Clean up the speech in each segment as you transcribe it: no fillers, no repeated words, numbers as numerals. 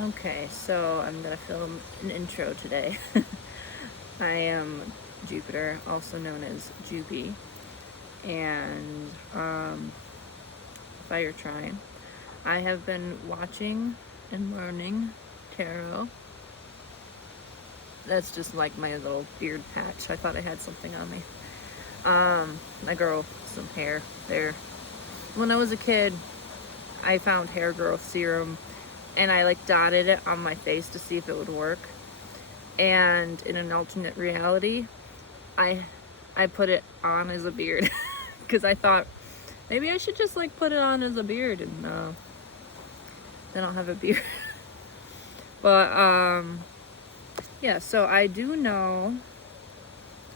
Okay, so I'm gonna film an intro today. I am Jupiter, also known as Jupy, and Fire Trine. I have been watching and learning tarot. That's just like my little beard patch. I thought I had something on me. I grow some hair there. When I was a kid, I found hair growth serum and I like dotted it on my face to see if it would work. And in an alternate reality, I put it on as a beard because I thought maybe I should just like put it on as a beard, and then I'll have a beard. But yeah, so I do know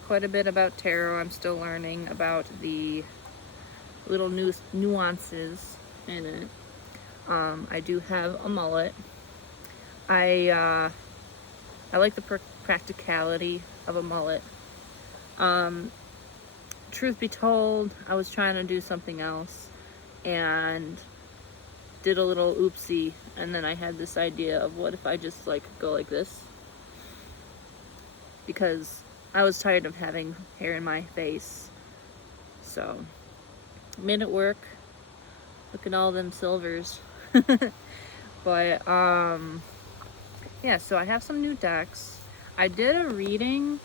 quite a bit about tarot. I'm still learning about the little nuances in it. I do have a mullet. I like the practicality of a mullet. Truth be told, I was trying to do something else and did a little oopsie, and then I had this idea of what if I just like go like this, because I was tired of having hair in my face. So made it work. Look at all them silvers. But yeah, so I have some new decks. I did a reading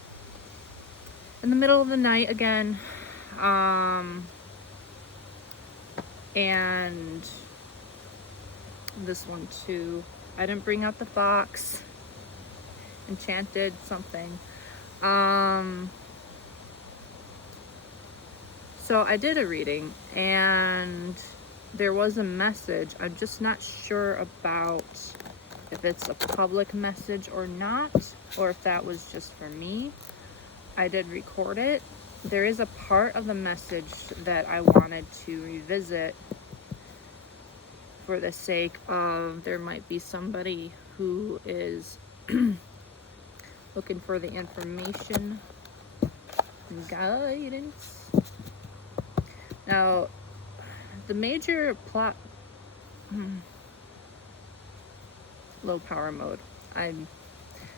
in the middle of the night again, and this one too. I didn't bring out the box. Enchanted something. So I did a reading and there was a message. I'm just not sure about if it's a public message or not, or if that was just for me. I did record it. There is a part of the message that I wanted to revisit for the sake of there might be somebody who is looking for the information and guidance. Now, the major plot, low power mode. I'm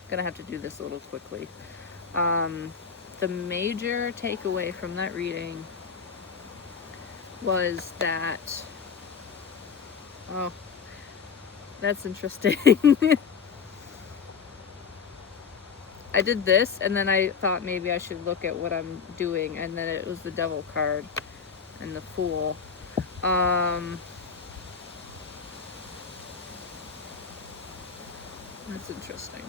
gonna have to do this a little quickly. The major takeaway from that reading was that, oh, that's interesting. I did this and then I thought maybe I should look at what I'm doing, and then it was the Devil card and the Fool. That's interesting.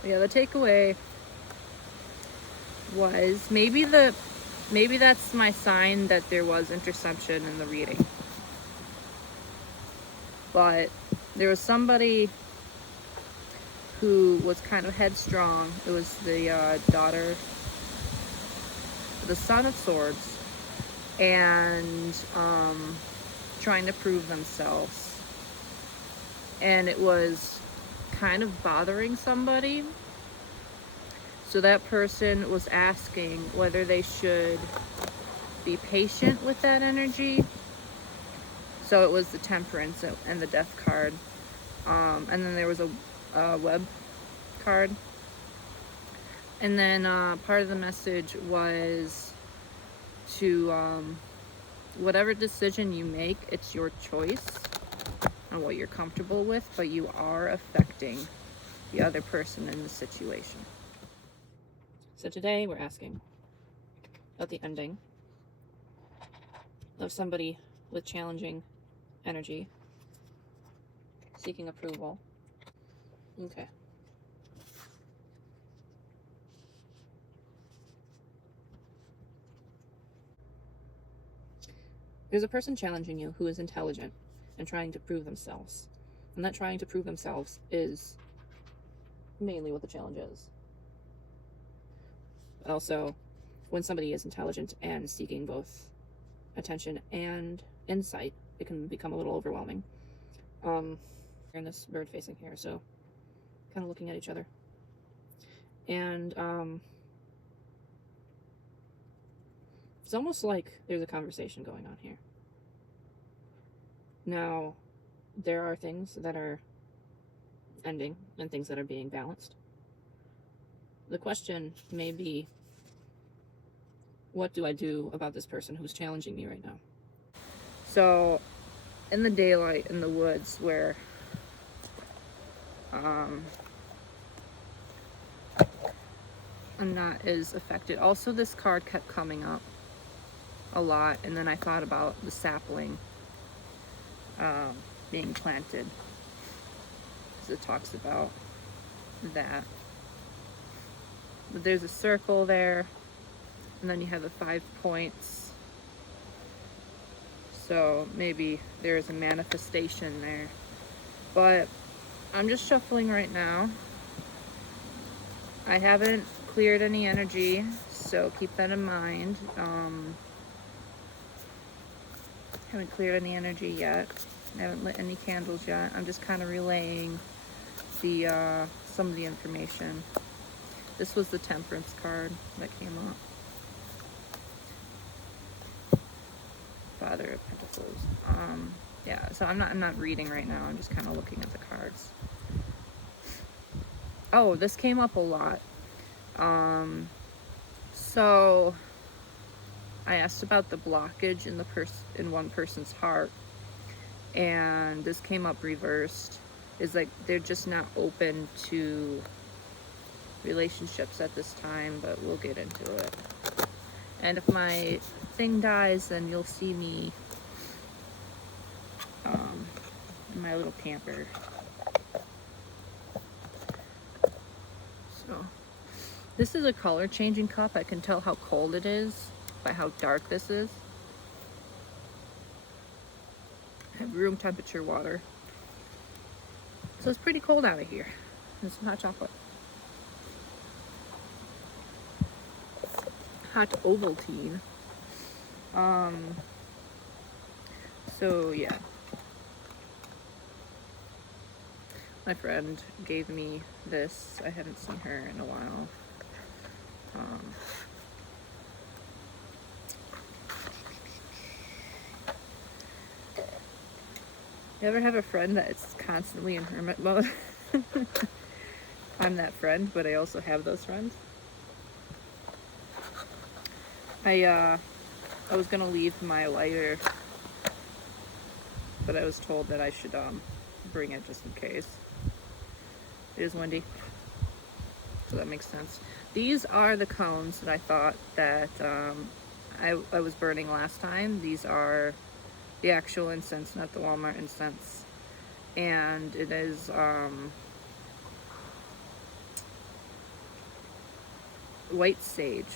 But yeah, the takeaway was maybe that's my sign that there was interception in the reading. But there was somebody who was kind of headstrong. It was the daughter, the Son of Swords, and trying to prove themselves. And it was kind of bothering somebody. So that person was asking whether they should be patient with that energy. So it was the Temperance and the Death card. And then there was a Web card. And then part of the message was to, whatever decision you make, it's your choice on what you're comfortable with, but you are affecting the other person in the situation. So today we're asking about the ending of somebody with challenging energy, seeking approval. Okay. There's a person challenging you who is intelligent and trying to prove themselves. And that trying to prove themselves is mainly what the challenge is. But also, when somebody is intelligent and seeking both attention and insight, it can become a little overwhelming. And this bird facing here, so kind of looking at each other. And it's almost like there's a conversation going on here. Now, there are things that are ending and things that are being balanced. The question may be, what do I do about this person who's challenging me right now? So, in the daylight, in the woods, where I'm not as affected. Also, this card kept coming up a lot, and then I thought about the sapling being planted, because it talks about that. But there's a circle there, and then you have the 5 points. So maybe there's a manifestation there. But I'm just shuffling right now. I haven't cleared any energy, so keep that in mind. Haven't cleared any energy yet. I haven't lit any candles yet. I'm just kind of relaying the some of the information. This was the Temperance card that came up. Father of Pentacles. Yeah, so I'm not reading right now. I'm just kind of looking at the cards. Oh, this came up a lot. So I asked about the blockage in one person's heart, and this came up reversed. Is like they're just not open to relationships at this time, but we'll get into it. And if my thing dies, then you'll see me in my little camper. So this is a color changing cup. I can tell how cold it is by how dark this is. I have room temperature water. So it's pretty cold out of here. And some hot chocolate. Hot Ovaltine. So yeah. My friend gave me this. I haven't seen her in a while. You ever have a friend that is constantly in hermit mode? I'm that friend, but I also have those friends. I was gonna leave my lighter, but I was told that I should bring it just in case. It is windy, so that makes sense. These are the cones that I thought that I was burning last time. These are the actual incense, not the Walmart incense. And it is white sage.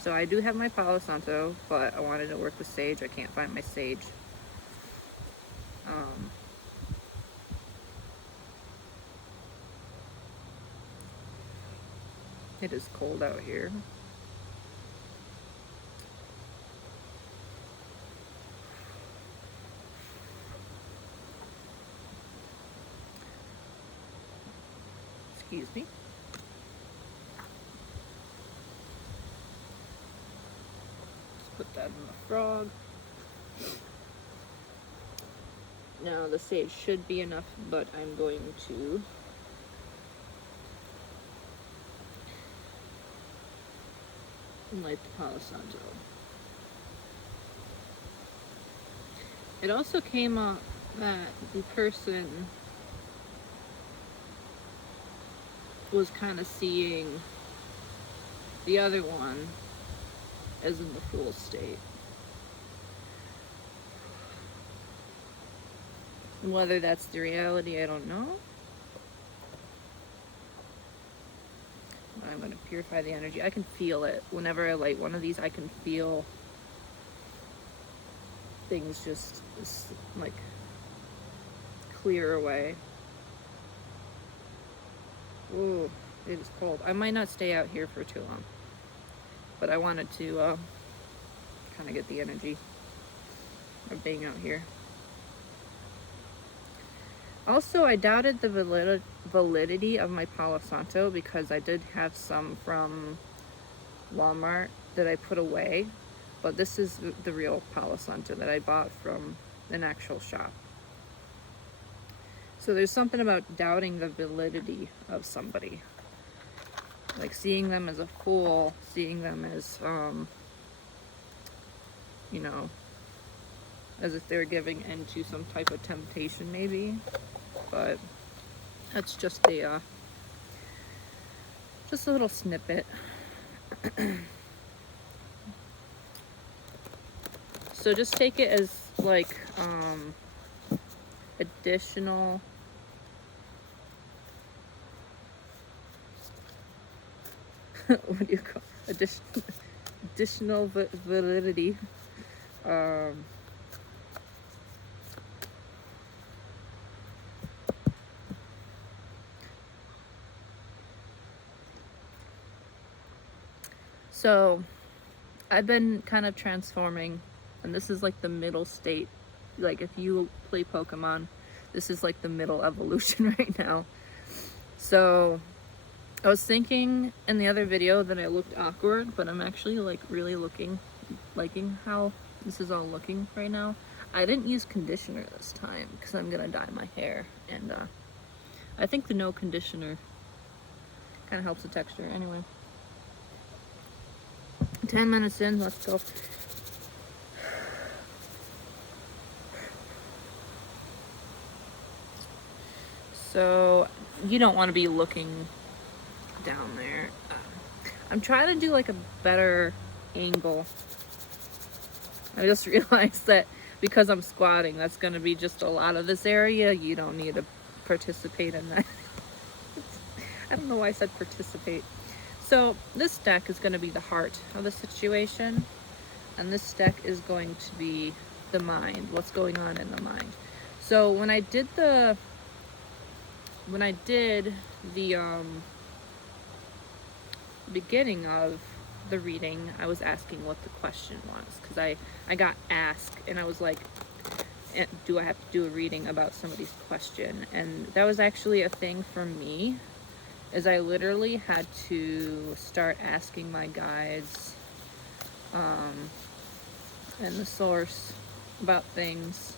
So I do have my Palo Santo, but I wanted to work with sage. I can't find my sage. It is cold out here. Excuse me. Let's put that in the frog. Now the sage should be enough, but I'm going to light the Palo Santo. It also came up that the person was kind of seeing the other one as in the Fool state. Whether that's the reality, I don't know. But I'm going to purify the energy. I can feel it. Whenever I light one of these, I can feel things just like clear away. Ooh, it is cold. I might not stay out here for too long, but I wanted to kind of get the energy of being out here. Also, I doubted the validity of my Palo Santo because I did have some from Walmart that I put away, but this is the real Palo Santo that I bought from an actual shop. So there's something about doubting the validity of somebody. Like seeing them as a fool, seeing them as, you know, as if they're giving into some type of temptation maybe. But that's just a little snippet. So just take it as like additional what do you call additional validity. So I've been kind of transforming, and this is like the middle state. Like if you play Pokemon, this is like the middle evolution right now. So I was thinking in the other video that I looked awkward, but I'm actually like really liking how this is all looking right now. I didn't use conditioner this time because I'm gonna dye my hair, and I think the no conditioner kind of helps the texture. Anyway, 10 minutes in, let's go. So you don't want to be looking down there. I'm trying to do like a better angle. I just realized that because I'm squatting, that's going to be just a lot of this area. You don't need to participate in that. I don't know why I said participate. So this deck is going to be the heart of the situation, and this deck is going to be the mind, what's going on in the mind. So when I did the beginning of the reading, I was asking what the question was, because I got asked, and I was like, do I have to do a reading about somebody's question? And that was actually a thing for me, is I literally had to start asking my guides and the source about things.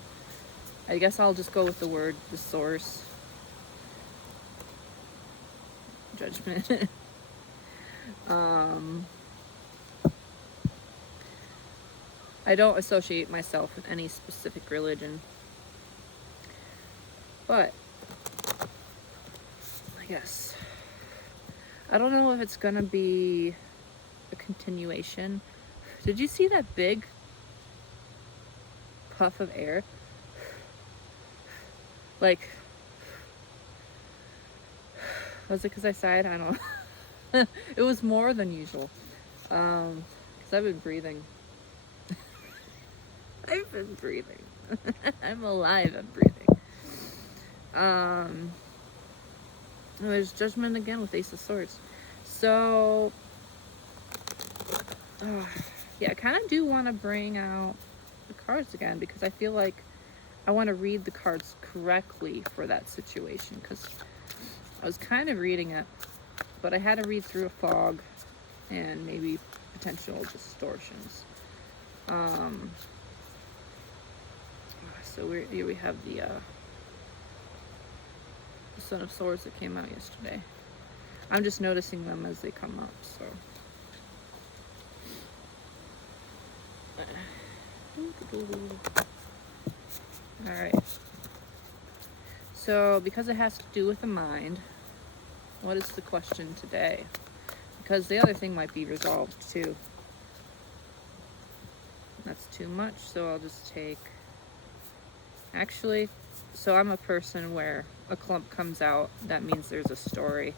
I guess I'll just go with the source. Judgment. I don't associate myself with any specific religion, but I guess I don't know if it's gonna be a continuation. Did you see that big puff of air? Like, was it because I sighed? I don't know. It was more than usual, because I've been breathing. I've been breathing. I'm alive and breathing. There's Judgment again with Ace of Swords. So, yeah, I kind of do want to bring out the cards again, because I feel like I want to read the cards correctly for that situation, because I was kind of reading it, but I had to read through a fog and maybe potential distortions. So here we have the Son of Swords that came out yesterday. I'm just noticing them as they come up, so. Alright. So, because it has to do with the mind, what is the question today? Because the other thing might be resolved too. That's too much, so I'll just take... Actually, so I'm a person where a clump comes out, that means there's a story.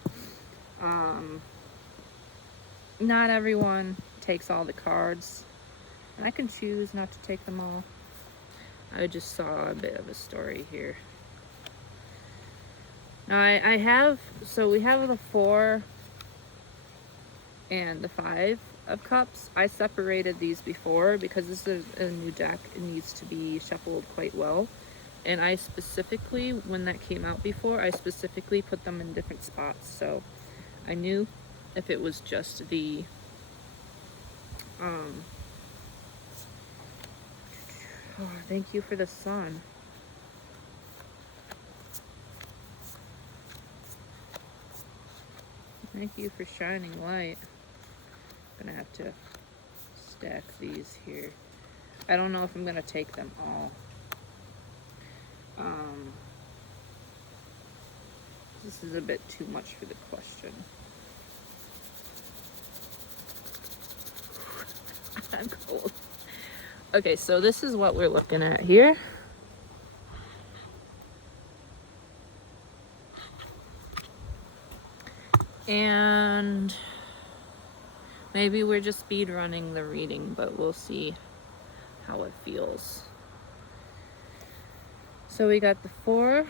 Not everyone takes all the cards, and I can choose not to take them all. I just saw a bit of a story here. Now I have, so we have the 4 and the 5 of Cups. I separated these before because this is a new deck. It needs to be shuffled quite well. And I specifically, when that came out before, I specifically put them in different spots. So I knew if it was just the oh, thank you for the sun. Thank you for shining light. I'm gonna have to stack these here. I don't know if I'm gonna take them all. This is a bit too much for the question. I'm cold. Okay, so this is what we're looking at here. And maybe we're just speed running the reading, but we'll see how it feels. So we got the 4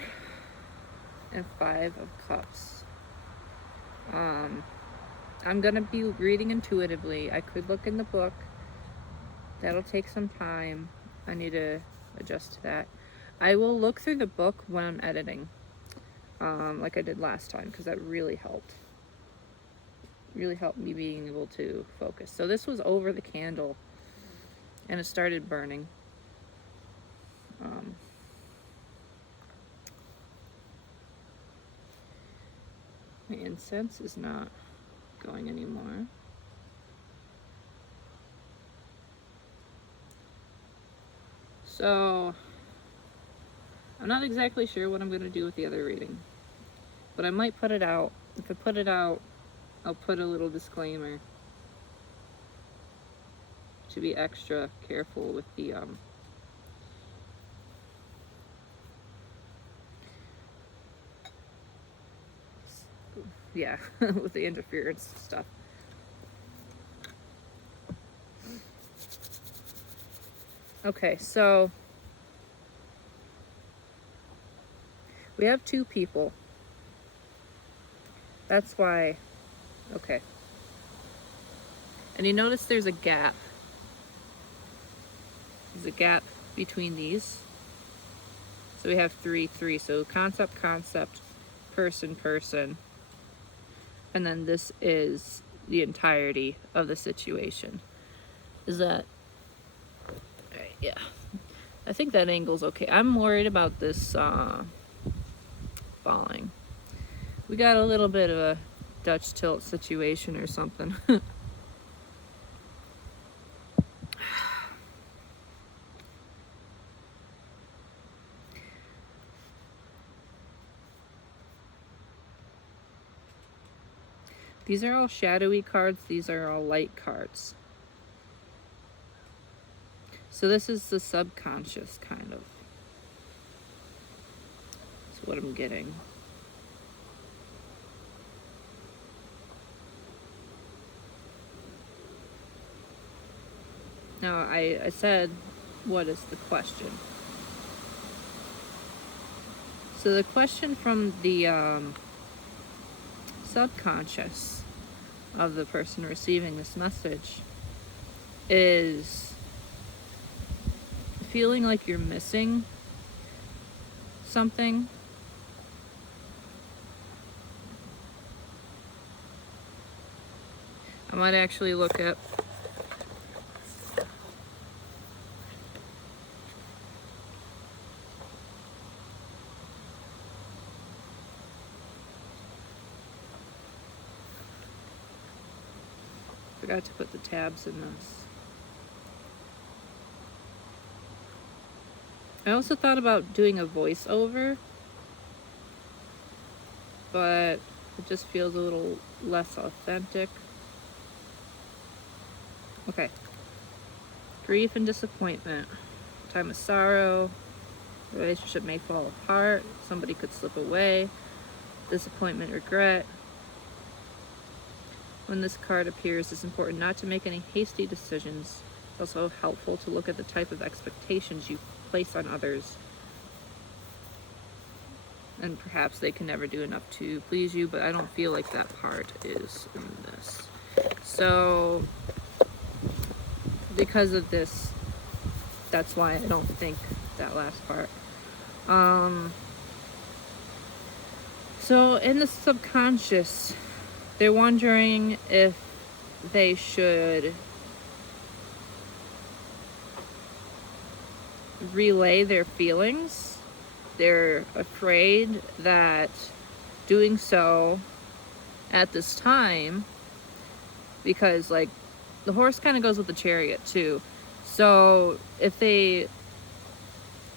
and 5 of Cups. I'm gonna be reading intuitively. I could look in the book. That'll take some time. I need to adjust to that. I will look through the book when I'm editing, like I did last time, because that really helped. Really helped me being able to focus. So this was over the candle, and it started burning. My incense is not going anymore. So I'm not exactly sure what I'm going to do with the other reading, but I might put it out. If I put it out, I'll put a little disclaimer to be extra careful with the yeah, with the interference stuff. Okay, so we have 2 people. That's why, okay. And you notice there's a gap. There's a gap between these. So we have 3, 3. So concept, concept, person, person. And then this is the entirety of the situation. Is that, all right, yeah. I think that angle's okay. I'm worried about this falling. We got a little bit of a Dutch tilt situation or something. These are all shadowy cards. These are all light cards. So this is the subconscious, kind of. That's what I'm getting. Now, I said, what is the question? So the question from the subconscious of the person receiving this message is feeling like you're missing something. I might actually look up forgot to put the tabs in this. I also thought about doing a voiceover, but it just feels a little less authentic. Okay. Grief and disappointment. Time of sorrow. The relationship may fall apart. Somebody could slip away. Disappointment, regret. When this card appears, it's important not to make any hasty decisions. It's also helpful to look at the type of expectations you place on others. And perhaps they can never do enough to please you, but I don't feel like that part is in this. So, because of this, that's why I don't think that last part. So in the subconscious, they're wondering if they should relay their feelings. They're afraid that doing so at this time, because like the horse kind of goes with the chariot too. So if they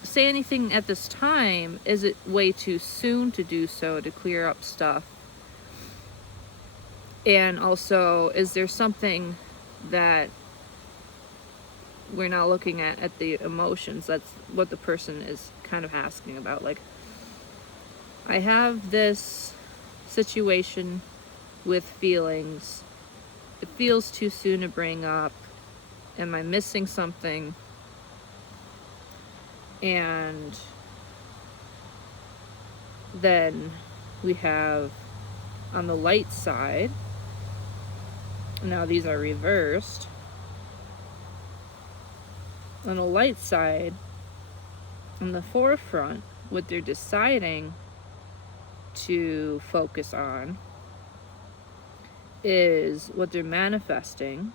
say anything at this time, is it way too soon to do so, to clear up stuff? And also, is there something that we're not looking at the emotions? That's what the person is kind of asking about. Like, I have this situation with feelings. It feels too soon to bring up. Am I missing something? And then we have on the light side, now these are reversed. On the light side, on the forefront, what they're deciding to focus on is what they're manifesting.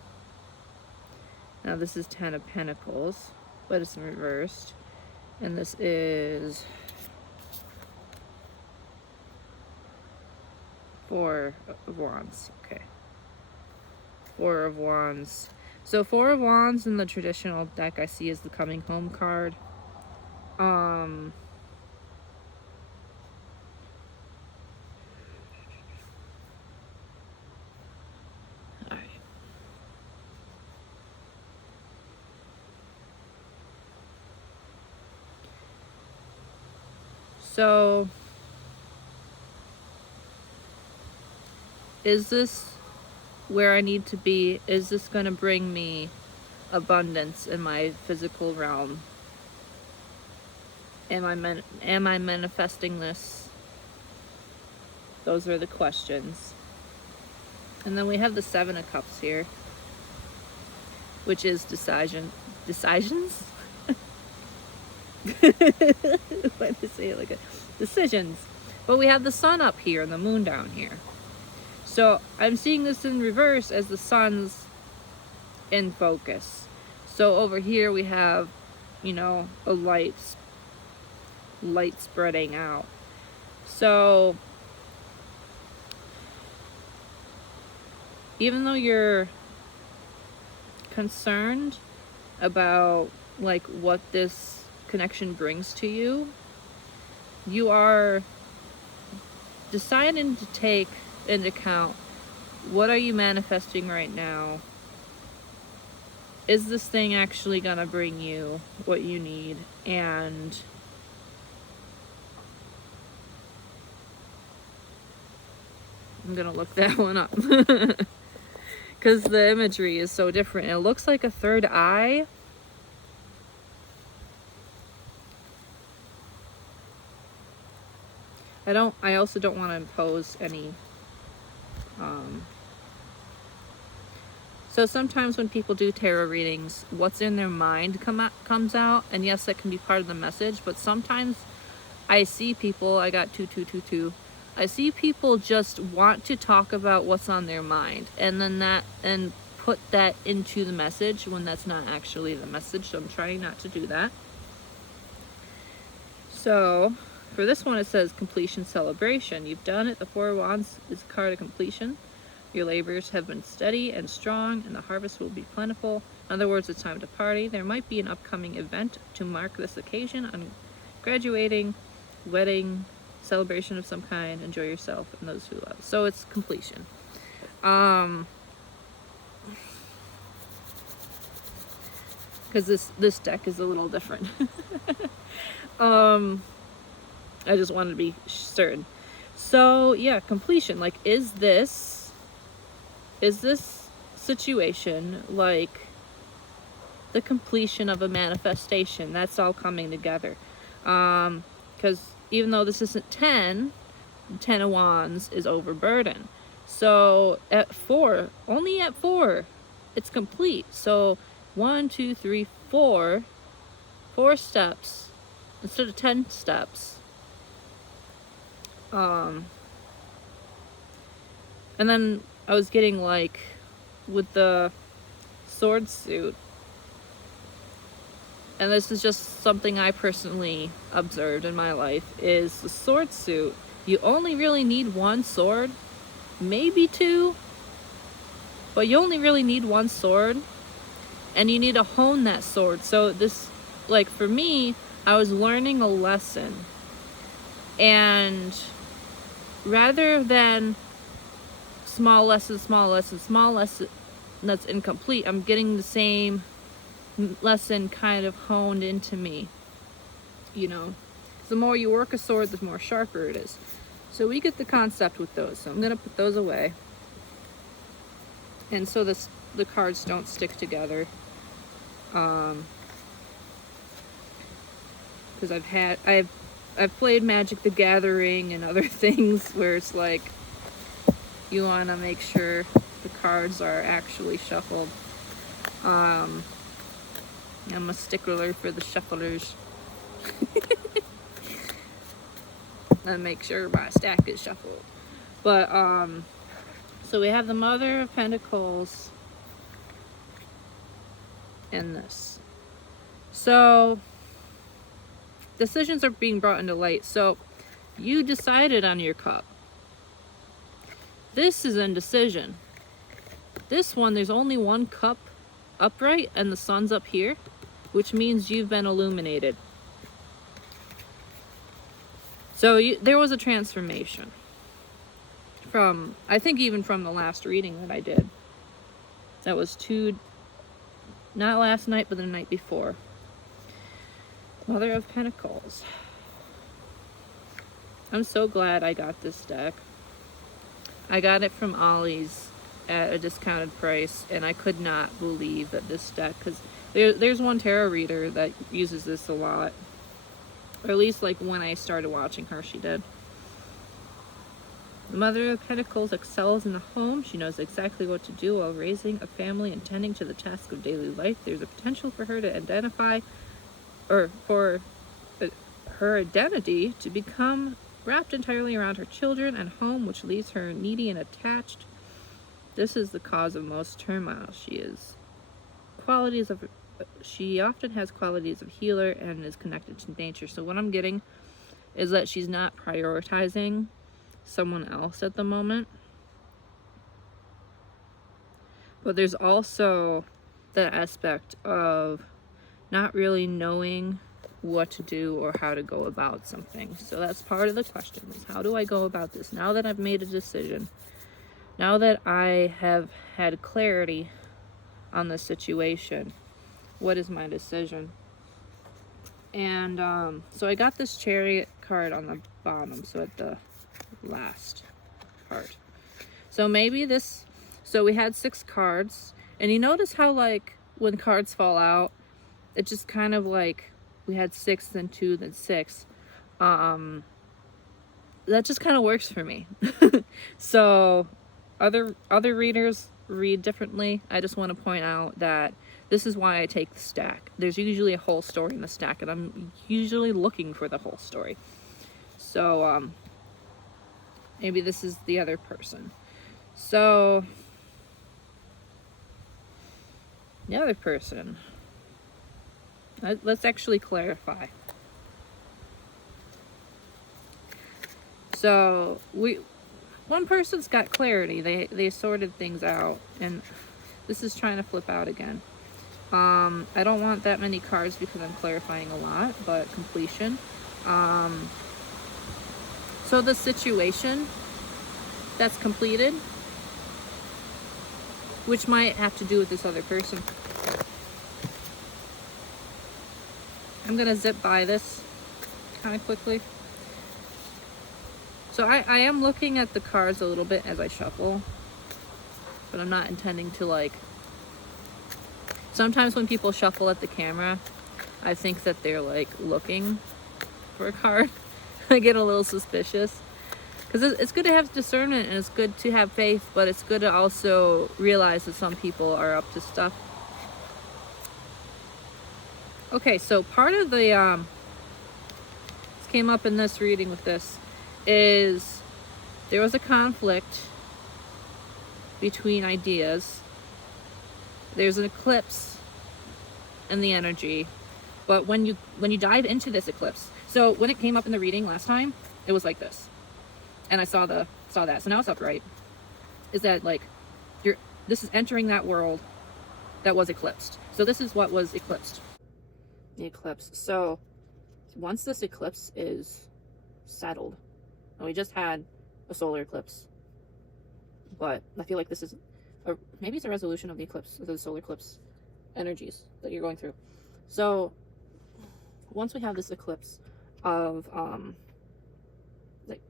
Now this is 10 of Pentacles, but it's reversed. And this is 4 of Wands. Okay. 4 of Wands. So 4 of Wands in the traditional deck I see is the coming home card. Alright. So is this where I need to be? Is this going to bring me abundance in my physical realm? Am I manifesting this? Those are the questions. And then we have the 7 of Cups here, which is decisions. Why did I say it like a decisions? But we have the sun up here and the moon down here. So I'm seeing this in reverse as the sun's in focus. So over here we have, you know, a light spreading out. So even though you're concerned about like what this connection brings to you, you are deciding to take into account, what are you manifesting right now? Is this thing actually gonna bring you what you need? And I'm gonna look that one up because the imagery is so different. It looks like a third eye. I also don't want to impose any so sometimes when people do tarot readings, what's in their mind comes out, and yes, that can be part of the message, but sometimes I see people, I got 2222, I see people just want to talk about what's on their mind, and then put that into the message when that's not actually the message. So I'm trying not to do that. So for this one, it says completion celebration. You've done it. The 4 of Wands is a card of completion. Your labors have been steady and strong, and the harvest will be plentiful. In other words, it's time to party. There might be an upcoming event to mark this occasion, on graduating, wedding, celebration of some kind. Enjoy yourself and those who love. So it's completion. Because this deck is a little different. I just wanted to be certain. So yeah, completion. Like, is this situation like the completion of a manifestation? That's all coming together. Because even though this isn't 10 of Wands is overburden. So at 4, only at 4, it's complete. So 1, 2, 3, 4 steps instead of 10 steps. And then I was getting like with the sword suit, and this is just something I personally observed in my life, is the sword suit, you only really need one sword maybe 2, but you only really need 1 sword, and you need to hone that sword. So this, like for me, I was learning a lesson, and rather than small lesson that's incomplete, I'm getting the same lesson kind of honed into me, you know. The more you work a sword, the more sharper it is. So we get the concept with those. So I'm gonna put those away, and so the cards don't stick together. Because I've played Magic the Gathering and other things where it's like you want to make sure the cards are actually shuffled. I'm a stickler for the shufflers. And make sure my stack is shuffled. But so we have the Mother of Pentacles and this. So decisions are being brought into light. So you decided on your cup. This is indecision. This one, there's only 1 cup upright and the sun's up here, which means you've been illuminated. So there was a transformation from, I think even from the last reading that I did. That was not last night, but the night before. Mother of Pentacles. I'm so glad I got this deck. I got it from Ollie's at a discounted price, and I could not believe that this deck, because there's one tarot reader that uses this a lot, or at least like when I started watching her, she did. The Mother of Pentacles excels in the home. She knows exactly what to do while raising a family and tending to the task of daily life. There's a potential for her to identify, or for her identity to become wrapped entirely around her children and home, which leaves her needy and attached. This is the cause of most turmoil. She often has qualities of healer and is connected to nature. So what I'm getting is that she's not prioritizing someone else at the moment. But there's also the aspect of not really knowing what to do or how to go about something. So that's part of the question, is how do I go about this? Now that I've made a decision, now that I have had clarity on the situation, what is my decision? And so I got this Chariot card on the bottom, so at the last part. So maybe so we had 6 cards, and you notice how like when cards fall out, it just kind of like we had 6, then 2, then 6. That just kind of works for me. So other readers read differently. I just want to point out that this is why I take the stack. There's usually a whole story in the stack, and I'm usually looking for the whole story. So maybe this is the other person. So the other person, let's actually clarify. So one person's got clarity. They sorted things out, and this is trying to flip out again. I don't want that many cards because I'm clarifying a lot, but completion. So the situation that's completed, which might have to do with this other person. I'm gonna zip by this kind of quickly. So I am looking at the cards a little bit as I shuffle, but I'm not intending to like, sometimes when people shuffle at the camera, I think that they're like looking for a card. I get a little suspicious, because it's good to have discernment and it's good to have faith, but it's good to also realize that some people are up to stuff. Okay, so part of the this came up in this reading with this, is there was a conflict between ideas. There's an eclipse in the energy, but when you dive into this eclipse, so when it came up in the reading last time, it was like this, and I saw that, so now it's upright. is that like this is entering that world that was eclipsed. So this is what was eclipsed. The eclipse. So once this eclipse is settled, and we just had a solar eclipse, but I feel like this is maybe it's a resolution of the eclipse, of the solar eclipse energies that you're going through. So once we have this eclipse of like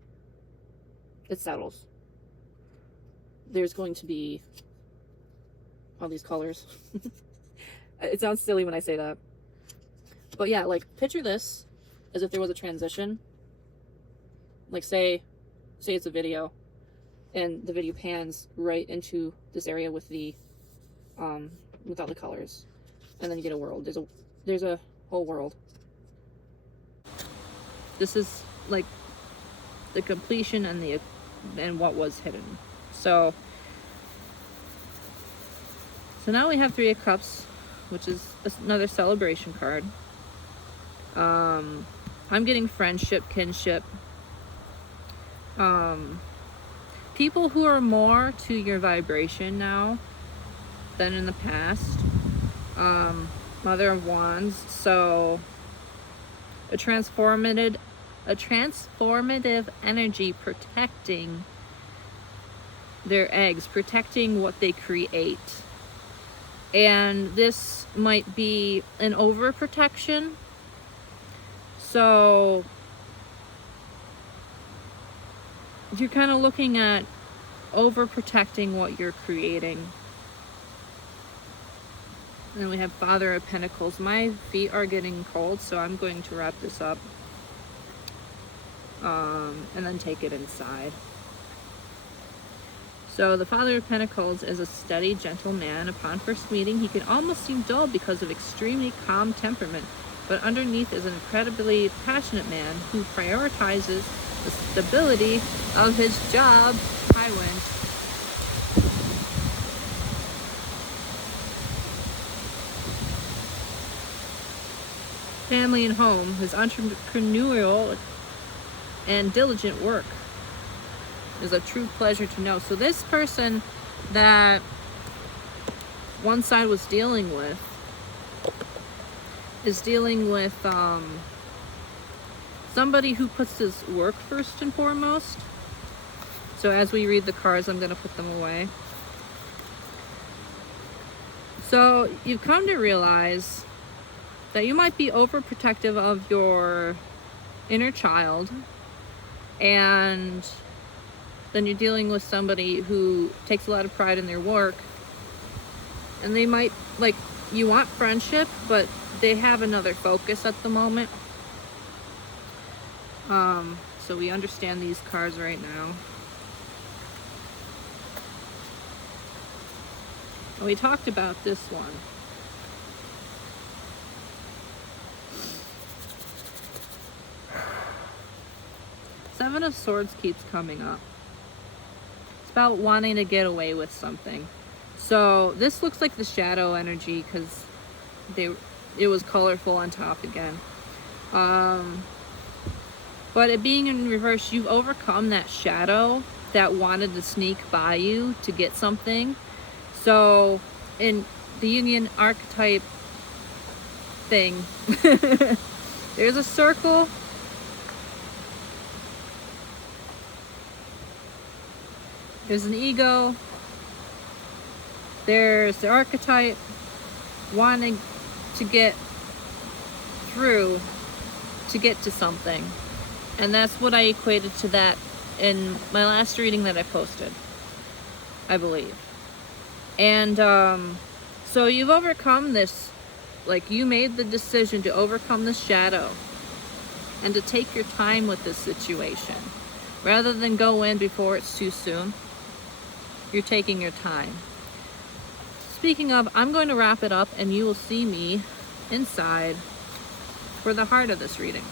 it settles, there's going to be all these colors. It sounds silly when I say that, but yeah, like picture this as if there was a transition. Like say it's a video, and the video pans right into this area with the with all the colors, and then you get a world. There's a whole world. This is like the completion and what was hidden. So now we have 3 of Cups, which is another celebration card. I'm getting friendship, kinship, people who are more to your vibration now than in the past. Mother of Wands, so a transformative energy protecting their eggs, protecting what they create. And this might be an overprotection. So you're kind of looking at overprotecting what you're creating. And then we have Father of Pentacles. My feet are getting cold, so I'm going to wrap this up and then take it inside. So the Father of Pentacles is a steady, gentle man. Upon first meeting, he can almost seem dull because of extremely calm temperament, but underneath is an incredibly passionate man who prioritizes the stability of his job. High wind. Family and home, his entrepreneurial and diligent work is a true pleasure to know. So this person that one side was dealing with is dealing with somebody who puts his work first and foremost. So as we read the cards, I'm going to put them away. So you've come to realize that you might be overprotective of your inner child, and then you're dealing with somebody who takes a lot of pride in their work, and they might, like, you want friendship, but they have another focus at the moment. So we understand these cards right now. And we talked about this one. Seven of Swords keeps coming up. It's about wanting to get away with something. So this looks like the shadow energy because it was colorful on top again. But it being in reverse, you've overcome that shadow that wanted to sneak by you to get something. So in the Union archetype thing, there's a circle. There's an ego. There's the archetype wanting to get through to get to something. And that's what I equated to that in my last reading that I posted, I believe. And so you've overcome this, like you made the decision to overcome the shadow and to take your time with this situation. Rather than go in before it's too soon, you're taking your time. Speaking of, I'm going to wrap it up and you will see me inside for the heart of this reading.